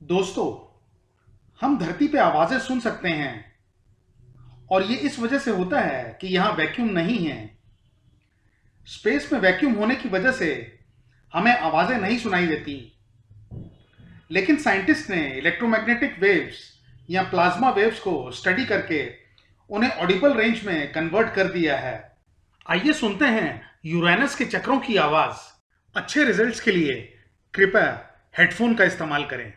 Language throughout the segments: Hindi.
दोस्तों, हम धरती पे आवाजें सुन सकते हैं और ये इस वजह से होता है कि यहाँ वैक्यूम नहीं है। स्पेस में वैक्यूम होने की वजह से हमें आवाजें नहीं सुनाई देती। लेकिन साइंटिस्ट ने इलेक्ट्रोमैग्नेटिक वेव्स या प्लाज्मा वेव्स को स्टडी करके उन्हें ऑडिबल रेंज में कन्वर्ट कर दिया है। आइए सुनते हैं यूरेनस के चक्रों की आवाज। अच्छे रिजल्ट्स के लिए कृपया हेडफोन का इस्तेमाल करें।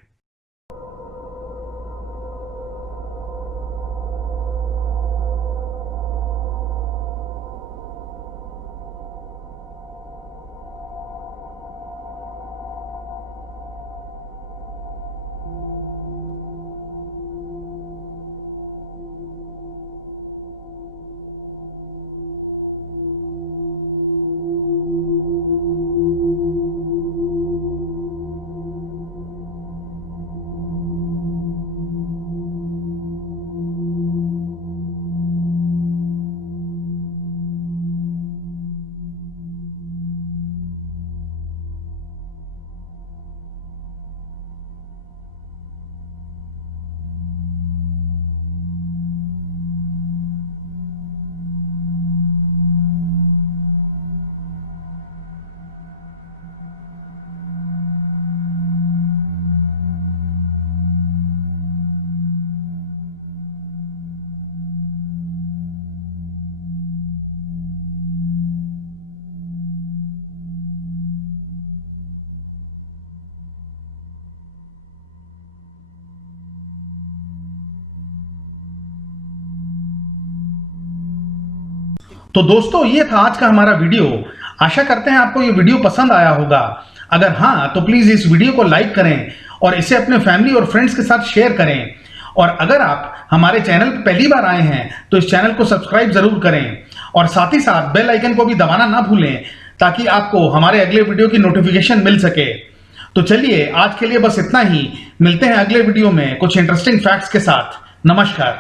तो दोस्तों, ये था आज का हमारा वीडियो। आशा करते हैं आपको ये वीडियो पसंद आया होगा। अगर हाँ, तो प्लीज इस वीडियो को लाइक करें और इसे अपने फैमिली और फ्रेंड्स के साथ शेयर करें। और अगर आप हमारे चैनल पर पहली बार आए हैं तो इस चैनल को सब्सक्राइब जरूर करें और साथ ही साथ बेल आइकन को भी दबाना ना भूलें ताकि आपको हमारे अगले वीडियो की नोटिफिकेशन मिल सके। तो चलिए, आज के लिए बस इतना ही। मिलते हैं अगले वीडियो में कुछ इंटरेस्टिंग फैक्ट्स के साथ। नमस्कार।